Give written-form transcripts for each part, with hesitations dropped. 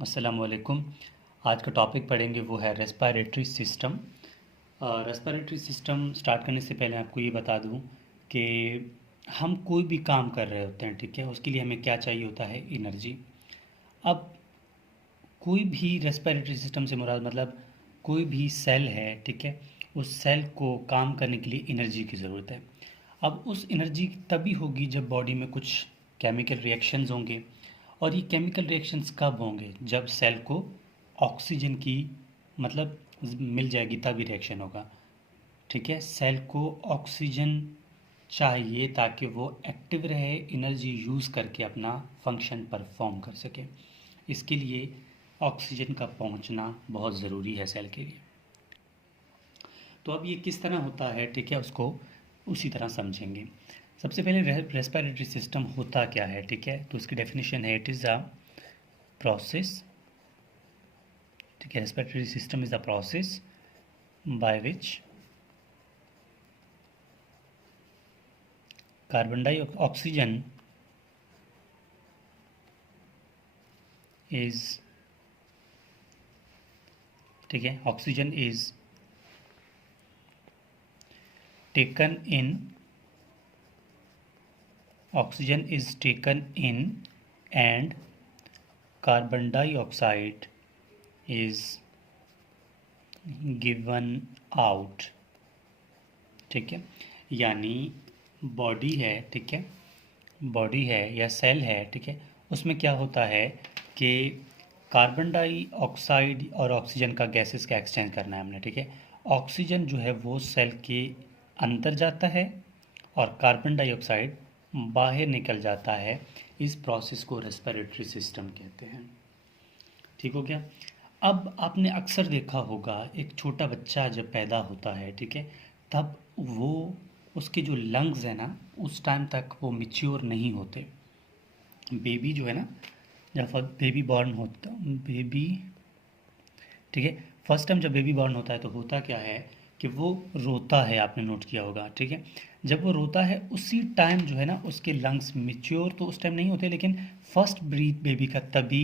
अस्सलामुअलैकुम। आज का टॉपिक पढ़ेंगे वो है respiratory system. Respiratory system start करने से पहले आपको ये बता दूं कि हम कोई भी काम कर रहे होते हैं, ठीक है, उसके लिए हमें क्या चाहिए होता है, एनर्जी। अब कोई भी रेस्पिरेटरी सिस्टम से मुराद मतलब कोई भी सेल है, ठीक है, उस सेल को काम करने के लिए एनर्जी की ज़रूरत है। अब उस एनर्जी तभी होगी जब बॉडी में कुछ केमिकल रिएक्शंस होंगे। और ये केमिकल रिएक्शंस कब होंगे? जब सेल को ऑक्सीजन की मतलब मिल जाएगी तभी रिएक्शन होगा, ठीक है। सेल को ऑक्सीजन चाहिए ताकि वो एक्टिव रहे, एनर्जी यूज़ करके अपना फंक्शन परफॉर्म कर सके। इसके लिए ऑक्सीजन का पहुंचना बहुत ज़रूरी है सेल के लिए। तो अब ये किस तरह होता है, ठीक है, उसको उसी तरह समझेंगे। सबसे पहले रेस्पिरेटरी सिस्टम होता क्या है, ठीक है, तो उसकी डेफिनेशन है, इट इज़ अ प्रोसेस, ठीक है। Respiratory system is a process by which carbon dioxygen is, ठीक है, oxygen is taken in, oxygen is taken in and carbon dioxide is given out, ठीक है। यानी बॉडी है, ठीक है, बॉडी है या सेल है, ठीक है, उसमें क्या होता है कि कार्बन डाइऑक्साइड और ऑक्सीजन का गैसेस का एक्सचेंज करना है हमने, ठीक है। ऑक्सीजन जो है वो सेल के अंदर जाता है और कार्बन डाइऑक्साइड बाहर निकल जाता है। इस प्रोसेस को रेस्पिरेटरी सिस्टम कहते हैं, ठीक हो गया। अब आपने अक्सर देखा होगा एक छोटा बच्चा जब पैदा होता है, ठीक है, तब वो उसके जो लंग्स है ना, उस टाइम तक वो मिच्योर नहीं होते। बेबी जो है ना, जब बेबी बॉर्न होता, बेबी, ठीक है, फर्स्ट टाइम जब बेबी बॉर्न होता है तो होता क्या है कि वो रोता है, आपने नोट किया होगा, ठीक है। जब वो रोता है उसी टाइम जो है ना उसके लंग्स मिच्योर तो उस टाइम नहीं होते, लेकिन फर्स्ट ब्रीथ बेबी का तभी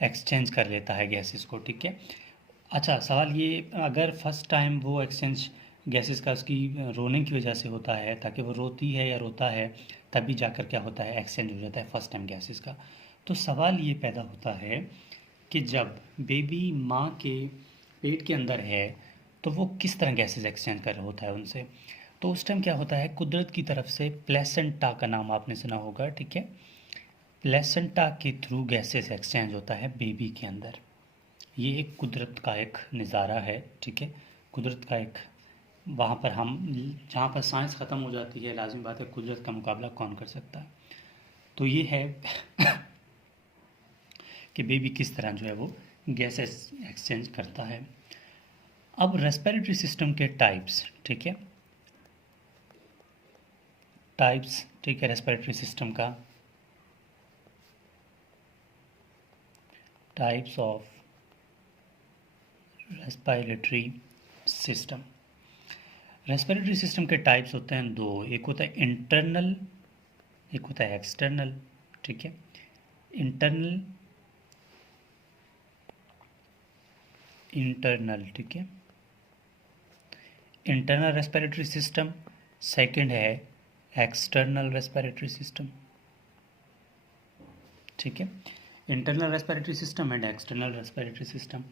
एक्सचेंज कर लेता है गैसेस को, ठीक है। अच्छा, सवाल ये, अगर फर्स्ट टाइम वो एक्सचेंज गैसेस का उसकी रोने की वजह से होता है, ताकि वो रोती है या रोता है तभी जाकर क्या होता है, एक्सचेंज हो जाता है फर्स्ट टाइम गैसेस का। तो सवाल ये पैदा होता है कि जब बेबी माँ के पेट के अंदर है तो वो किस तरह गैसेस एक्सचेंज कर रहा होता है उनसे। तो उस टाइम क्या होता है, कुदरत की तरफ से प्लेसेंटा का नाम आपने सुना होगा, ठीक है, प्लेसेंटा के थ्रू गैसेस एक्सचेंज होता है बेबी के अंदर। ये एक कुदरत का एक नज़ारा है, ठीक है, कुदरत का एक, वहाँ पर हम, जहाँ पर साइंस ख़त्म हो जाती है, लाजिम बात है कुदरत का मुकाबला कौन कर सकता है। तो ये है कि बेबी किस तरह जो है वो गैसेस एक्सचेंज करता है। अब रेस्पिरेटरी सिस्टम के टाइप्स, ठीक है, टाइप्स, ठीक है, रेस्पिरेटरी सिस्टम का types of respiratory system. Respiratory system के टाइप्स होते हैं दो, एक होता है इंटरनल, एक होता है एक्सटर्नल, ठीक है। इंटरनल, इंटरनल, ठीक है, इंटरनल रेस्पिरेटरी सिस्टम। सेकंड है एक्सटर्नल रेस्पिरेटरी सिस्टम, ठीक है, internal respiratory system and external respiratory system.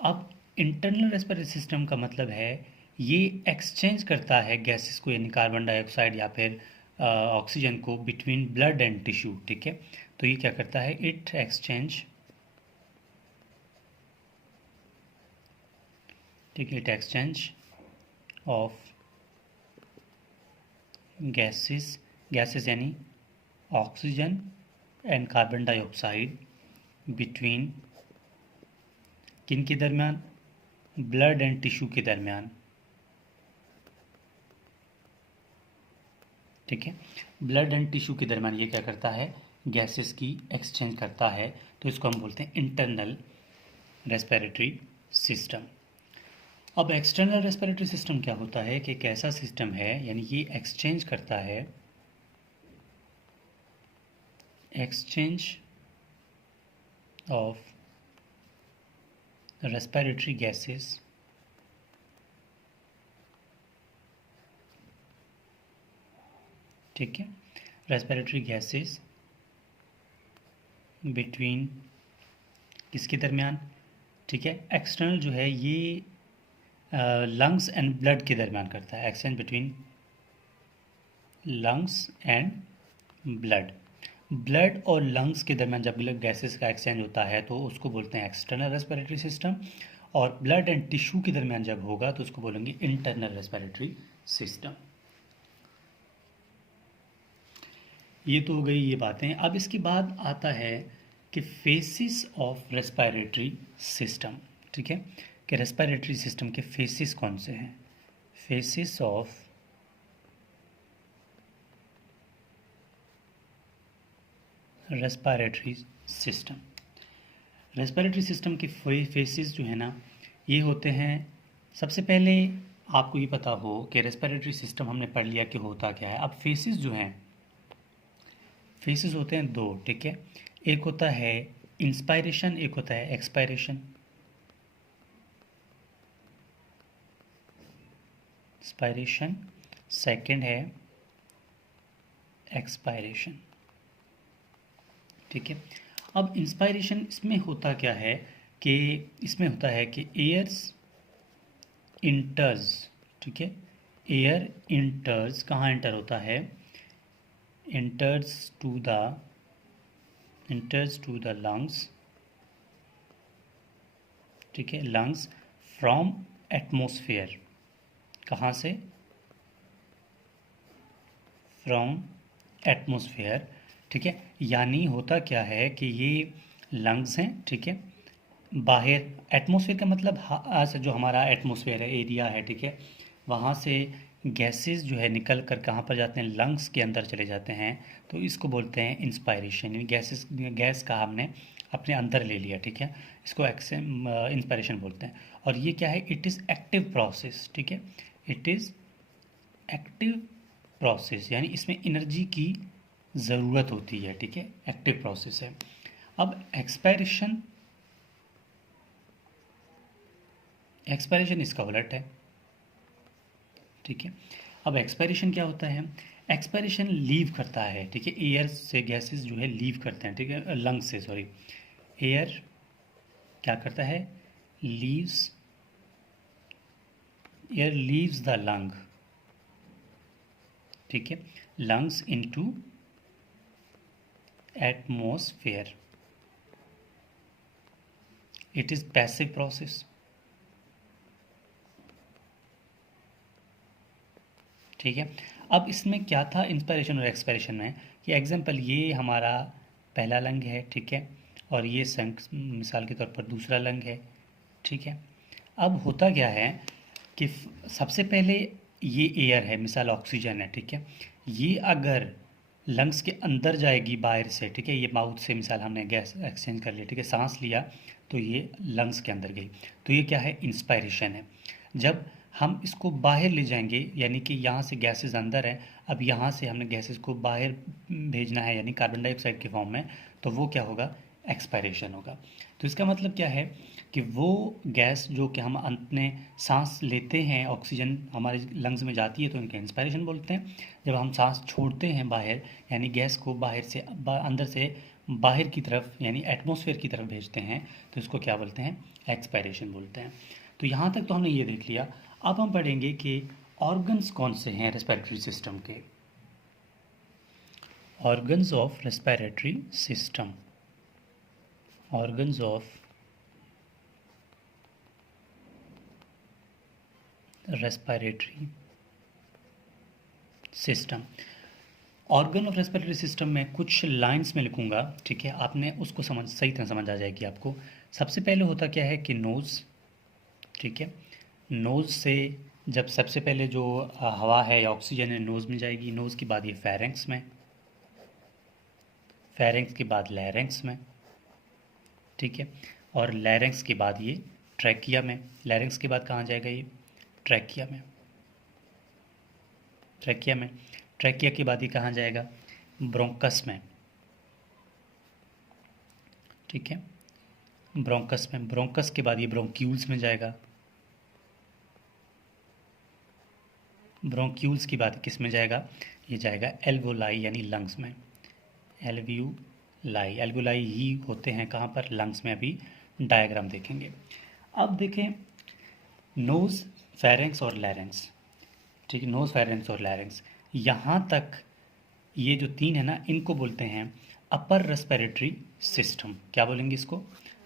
अब इंटरनल रेस्पिरेटरी सिस्टम का मतलब है ये एक्सचेंज करता है गैसेस को, यानी कार्बन डाइऑक्साइड या फिर ऑक्सीजन को बिटवीन ब्लड एंड टिश्यू, ठीक है। तो ये क्या करता है, इट एक्सचेंज, ठीक है, it exchange of gases, gases यानी oxygen and carbon dioxide between किन के दरमियान, ब्लड एंड टिश्यू के दरमियान, ठीक है, ब्लड एंड टिश्यू के दरमियान ये क्या करता है, गैसेस की एक्सचेंज करता है। तो इसको हम बोलते हैं इंटरनल रेस्पिरेटरी सिस्टम। अब एक्सटर्नल रेस्पिरेटरी सिस्टम क्या होता है कि एक ऐसा सिस्टम है, यानी ये एक्सचेंज करता है, एक्सचेंज ऑफ रेस्पिरेटरी गैसेस ठीक है, रेस्पिरेटरी गैसेस बिटवीन किसके दरमियान, ठीक है, एक्सटर्नल जो है ये लंग्स एंड ब्लड के दरमियान करता है, exchange between lungs and blood. Blood और लंग्स के दरमियान जब गैसेस का एक्सचेंज होता है तो उसको बोलते हैं एक्सटर्नल रेस्पिरेटरी सिस्टम, और ब्लड एंड टिश्यू के दरमियान जब होगा तो उसको बोलेंगे इंटरनल रेस्पिरेटरी सिस्टम। ये तो हो गई ये बातें। अब इसके बाद आता है कि फेसिस ऑफ रेस्पिरेटरी सिस्टम, ठीक है, कि रेस्पिरेटरी सिस्टम के फेसिस कौन से हैं। Faces of respiratory system, respiratory system के फेसिस जो है ना ये होते हैं, सबसे पहले आपको ये पता हो कि रेस्पिरेटरी सिस्टम हमने पढ़ लिया कि होता क्या है। अब फेसिस जो हैं, फेसिस होते हैं दो, ठीक है, एक होता है इंस्पायरेशन, एक होता है एक्सपायरेशन। इंस्पायरेशन, सेकंड है एक्सपायरेशन, ठीक है। अब इंस्पायरेशन इसमें होता क्या है कि इसमें होता है कि एयर्स इंटर्स, ठीक है, एयर इंटर्स, कहाँ इंटर होता है, इंटर्स टू द लंग्स, ठीक है, लंग्स फ्रॉम एटमोसफेयर, कहाँ से, फ्रॉम एटमोसफेयर, ठीक है। यानी होता क्या है कि ये लंग्स हैं, ठीक है, बाहर एटमोसफेयर का मतलब से जो हमारा एटमोसफेयर है, एरिया है, ठीक है, वहाँ से गैसेस जो है निकल कर कहाँ पर जाते हैं, लंग्स के अंदर चले जाते हैं, तो इसको बोलते हैं इंस्पायरेशन, यानी गैस का हमने अपने अंदर ले लिया, ठीक है, इसको इंस्पायरेशन बोलते हैं। और ये क्या है, इट इज़ एक्टिव प्रोसेस, ठीक है, इट इज़ एक्टिव प्रोसेस, यानी इसमें एनर्जी की ज़रूरत होती है, ठीक है, एक्टिव प्रोसेस है। अब एक्सपायरेशन, एक्सपायरेशन इसका उलट है, ठीक है। अब एक्सपायरेशन क्या होता है, एक्सपायरेशन लीव करता है, ठीक है, एयर से गैसेस जो है लीव करते हैं, ठीक है, लंग्स से, सॉरी, एयर क्या करता है, leaves, air leaves the lung, ठीक है, lungs into atmosphere, it is passive process, ठीक है। अब इसमें क्या था इंस्पायरेशन और एक्सपायरेशन में, कि एग्जाम्पल ये हमारा पहला लंग है, ठीक है, और ये मिसाल के तौर पर दूसरा लंग है, ठीक है। अब होता क्या है कि सबसे पहले ये एयर है, मिसाल ऑक्सीजन है, ठीक है, ये अगर लंग्स के अंदर जाएगी बाहर से, ठीक है, ये माउथ से मिसाल हमने गैस एक्सचेंज कर लिया, ठीक है, सांस लिया तो ये लंग्स के अंदर गई, तो ये क्या है, इंस्पायरेशन है। जब हम इसको बाहर ले जाएंगे, यानी कि यहाँ से गैसेस अंदर है, अब यहाँ से हमने गैसेस को बाहर भेजना है, यानी कार्बन डाइऑक्साइड के फॉर्म में, तो वो क्या होगा, एक्सपायरेशन होगा। तो इसका मतलब क्या है कि वो गैस जो कि हम अपने सांस लेते हैं, ऑक्सीजन हमारे लंग्स में जाती है तो इनका इंस्पायरेशन बोलते हैं। जब हम सांस छोड़ते हैं बाहर, यानी गैस को बाहर से अंदर से बाहर की तरफ यानी एटमॉस्फेयर की तरफ भेजते हैं, तो इसको क्या बोलते हैं, एक्सपायरेशन बोलते हैं। तो यहाँ तक तो हमने ये देख लिया। अब हम पढ़ेंगे कि ऑर्गन्स कौन से हैं रेस्पिरेटरी सिस्टम के। Organs of respiratory system, organs of respiratory system. Organ of respiratory system में कुछ लाइंस में लिखूंगा, ठीक है, आपने उसको सही तरह समझ आ जाएगी आपको। सबसे पहले होता क्या है कि नोज़, ठीक है, नोज़ से जब सबसे पहले जो हवा है या ऑक्सीजन है नोज़ में जाएगी, नोज़ के बाद ये फेरेंक्स में, फेरेंक्स के बाद लैरेंक्स में, ठीक है, और लैरेंक्स के बाद ये ट्रैकिया में, लैरेंक्स के बाद कहाँ जाएगा, ये ट्रैकिया में, ट्रैकिया में, ट्रैकिया के बाद ये कहाँ जाएगा, ब्रोंकस में, ठीक है, ब्रोंकस में, ब्रोंकस के बाद ये ब्रोंक्यूल्स में जाएगा, ब्रोंक्यूल्स की बात किस में जाएगा, ये जाएगा एल्वोलाई यानी लंग्स में। एल्व्यूलाई, एल्वोलाई ही होते हैं कहाँ पर, लंग्स में। अभी डायग्राम देखेंगे। अब देखें नोज, फेरेंक्स और लैरेंक्स, ठीक है, नोज, फेरेंक्स और लैरेंक्स, यहाँ तक ये जो तीन है ना, इनको बोलते हैं अपर रेस्पिरेटरी सिस्टम। क्या बोलेंगे इसको,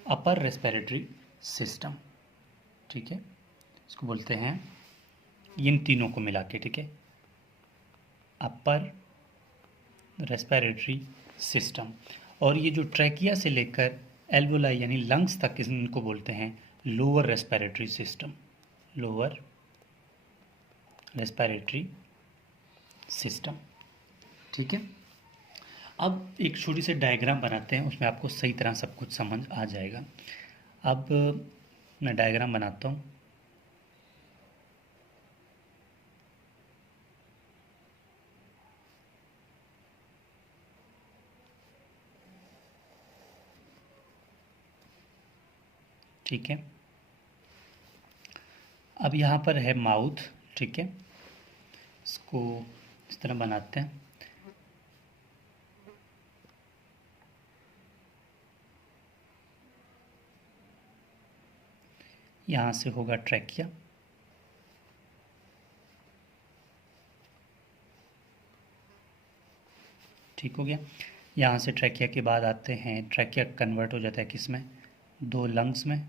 अपर रेस्पिरेटरी सिस्टम, ठीक है, इसको बोलते हैं इन तीनों को मिला के, ठीक है, अपर रेस्पिरेटरी सिस्टम। और ये जो ट्रैकिया से लेकर एल्वोलाई यानी लंग्स तक, इनको बोलते हैं lower respiratory system, lower respiratory system, ठीक है। अब एक छोटी सी डायग्राम बनाते हैं, उसमें आपको सही तरह सब कुछ समझ आ जाएगा। अब मैं डायग्राम बनाता हूँ। ठीक है, अब यहाँ पर है माउथ, ठीक है, इसको इस तरह बनाते हैं। यहाँ से होगा ट्रैकिया, ठीक हो गया। यहाँ से ट्रैकिया के बाद आते हैं, ट्रैकिया कन्वर्ट हो जाता है किस में, दो लंग्स में,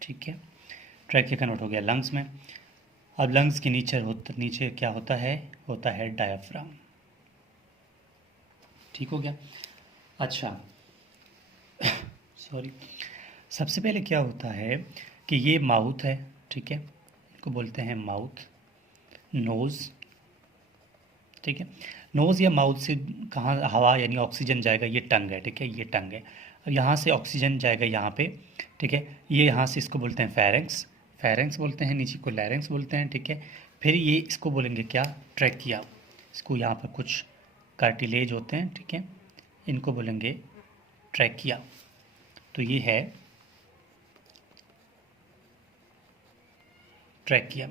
ठीक है, ट्रैकिया कन्वर्ट हो गया लंग्स में। अब लंग्स के नीचे क्या होता है डायाफ्राम, ठीक हो गया। अच्छा सॉरी, सबसे पहले क्या होता है कि ये माउथ है, ठीक है, इसको बोलते हैं माउथ, नोज़, ठीक है, नोज़ या माउथ से कहाँ हवा यानी ऑक्सीजन जाएगा, ये टंग है, ठीक है, ये टंग है। अब यहाँ से ऑक्सीजन जाएगा यहाँ पे, ठीक है, ये यहाँ से इसको बोलते हैं फेरेंक्स, फेरेंक्स बोलते हैं, नीचे को लैरेंक्स बोलते हैं, ठीक है। फिर ये इसको बोलेंगे क्या, ट्रैकिया, इसको यहाँ पर कुछ कार्टिलेज होते हैं, ठीक है, इनको बोलेंगे ट्रैकिया। तो ये है ट्रैकिया,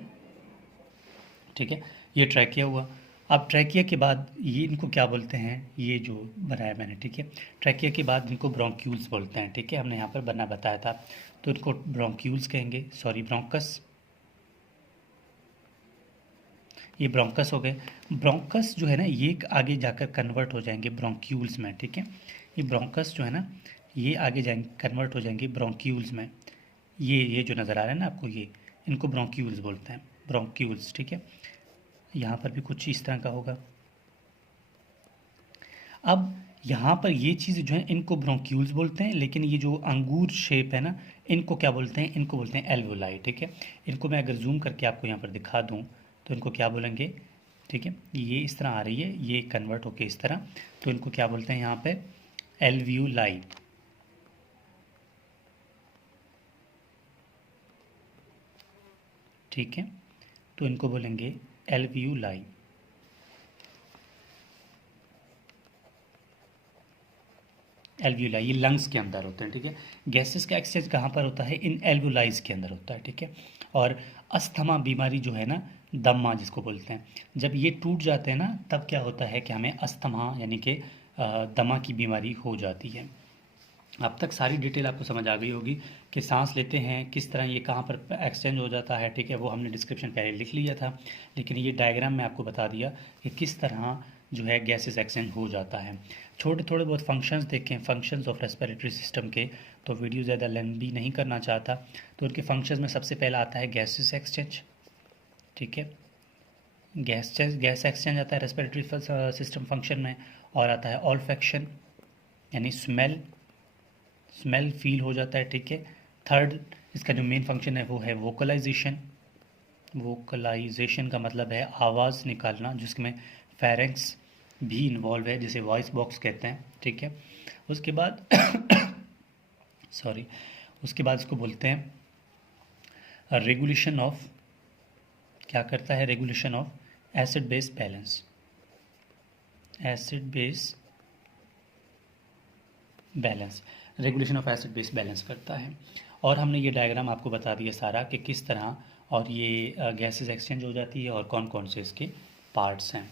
ठीक है, ये ट्रैकिया हुआ। अब ट्रैकिया के बाद ये इनको क्या बोलते हैं, ये जो बनाया मैंने, ठीक है, ट्रैकिया के बाद इनको ब्रोंक्यूल्स बोलते हैं, ठीक है, हमने यहाँ पर बताया था, तो इनको ब्रोंक्यूल्स कहेंगे, सॉरी ब्रोंकस, ये ब्रोंकस हो गए। ब्रोंकस जो है ना, ये आगे जाकर कन्वर्ट हो जाएंगे ब्रोंक्यूल्स में, ठीक है, ये ब्रोंकस जो है ना, ये आगे जाएंगे कन्वर्ट हो जाएंगे ब्रोंक्यूल्स में। ये जो नज़र आ रहा है ना आपको, ये इनको ब्रोंक्यूल्स बोलते हैं, ब्रोंक्यूल्स, ठीक है। यहाँ पर भी कुछ इस तरह का होगा। अब यहाँ पर ये चीज़ जो है, इनको ब्रोंक्यूल्स बोलते हैं, लेकिन ये जो अंगूर शेप है ना, इनको क्या बोलते हैं, इनको बोलते हैं एल्वोलाई, ठीक है। इनको मैं अगर जूम करके आपको यहाँ पर दिखा दूँ तो इनको क्या बोलेंगे, ठीक है, ये इस तरह आ रही है, ये कन्वर्ट होके इस तरह, तो इनको क्या बोलते हैं यहाँ पे, एल्व्यूलाई, ठीक है, तो इनको बोलेंगे एल्व्यूलाई। एल्व्यूलाई ये लंग्स के अंदर होते हैं, ठीक है। गैसेस का एक्सचेंज कहाँ पर होता है, इन एल्वुलाइज के अंदर होता है, ठीक है। और अस्थमा बीमारी जो है ना, दम्मा जिसको बोलते हैं, जब ये टूट जाते हैं ना, तब क्या होता है कि हमें अस्थमा यानी कि दमा की बीमारी हो जाती है। अब तक सारी डिटेल आपको समझ आ गई होगी कि सांस लेते हैं किस तरह ये कहाँ पर एक्सचेंज हो जाता है, ठीक है, वो हमने डिस्क्रिप्शन पहले लिख लिया था, लेकिन ये डायग्राम में आपको बता दिया कि किस तरह जो है गैसेस एक्सचेंज हो जाता है। थोड़े बहुत फंक्शंस देखें, फंक्शंस ऑफ रेस्पिरेटरी सिस्टम के, तो वीडियो ज़्यादा लंबी नहीं करना चाहता, तो उनके फंक्शंस में सबसे पहला आता है गैसेस एक्सचेंज, ठीक है, गैस एक्सचेंज आता है रेस्पिरेटरी सिस्टम फंक्शन में। और आता है ऑल्फैक्शन यानी स्मेल फील हो जाता है, ठीक है। थर्ड इसका जो मेन फंक्शन है वो है वोकलाइजेशन, वोकलाइजेशन का मतलब है आवाज़ निकालना, जिसमें फेरेंक्स भी इन्वॉल्व है, जिसे वॉइस बॉक्स कहते हैं, ठीक है। उसके बाद सॉरी, उसके बाद इसको बोलते हैं रेगुलेशन ऑफ, क्या करता है, regulation of acid base balance, acid base balance, regulation of acid base balance करता है। और हमने ये डायग्राम आपको बता दिया सारा कि किस तरह और ये गैसेस एक्सचेंज हो जाती है और कौन कौन से इसके पार्ट्स हैं।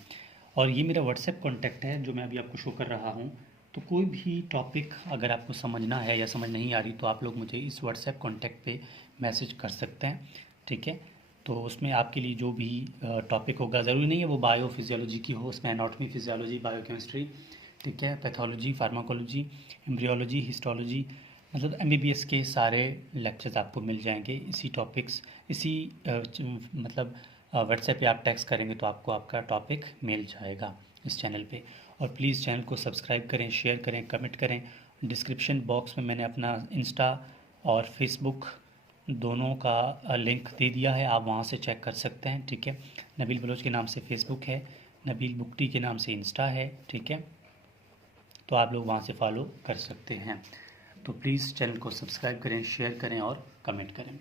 और ये मेरा व्हाट्सएप कॉन्टैक्ट है जो मैं अभी आपको शो कर रहा हूँ। तो कोई भी टॉपिक अगर आपको समझना है या समझ नहीं आ रही तो आप लोग मुझे इस व्हाट्सएप कॉन्टैक्ट पे मैसेज कर सकते हैं, ठीक है। तो उसमें आपके लिए जो भी टॉपिक होगा, ज़रूरी नहीं है वो बायो फिजियोलॉजी की हो, उसमें एनाटॉमी, फिजियोलॉजी, बायोकेमिस्ट्री, ठीक है, पैथोलॉजी, फार्माकोलॉजी, एम्ब्रियोलॉजी, हिस्टोलॉजी, मतलब एमबीबीएस के सारे लेक्चर्स आपको मिल जाएंगे इसी टॉपिक्स, इसी मतलब व्हाट्सएप पे आप टेक्स्ट करेंगे तो आपको आपका टॉपिक मिल जाएगा इस चैनल पे। और प्लीज़ चैनल को सब्सक्राइब करें, शेयर करें, कमेंट करें। डिस्क्रिप्शन बॉक्स में मैंने अपना इंस्टा और फेसबुक दोनों का लिंक दे दिया है, आप वहाँ से चेक कर सकते हैं, ठीक है। नबील बलोच के नाम से फेसबुक है, नबील बुक्टी के नाम से इंस्टा है, ठीक है। तो आप लोग वहाँ से फॉलो कर सकते हैं। तो प्लीज़ चैनल को सब्सक्राइब करें, शेयर करें और कमेंट करें।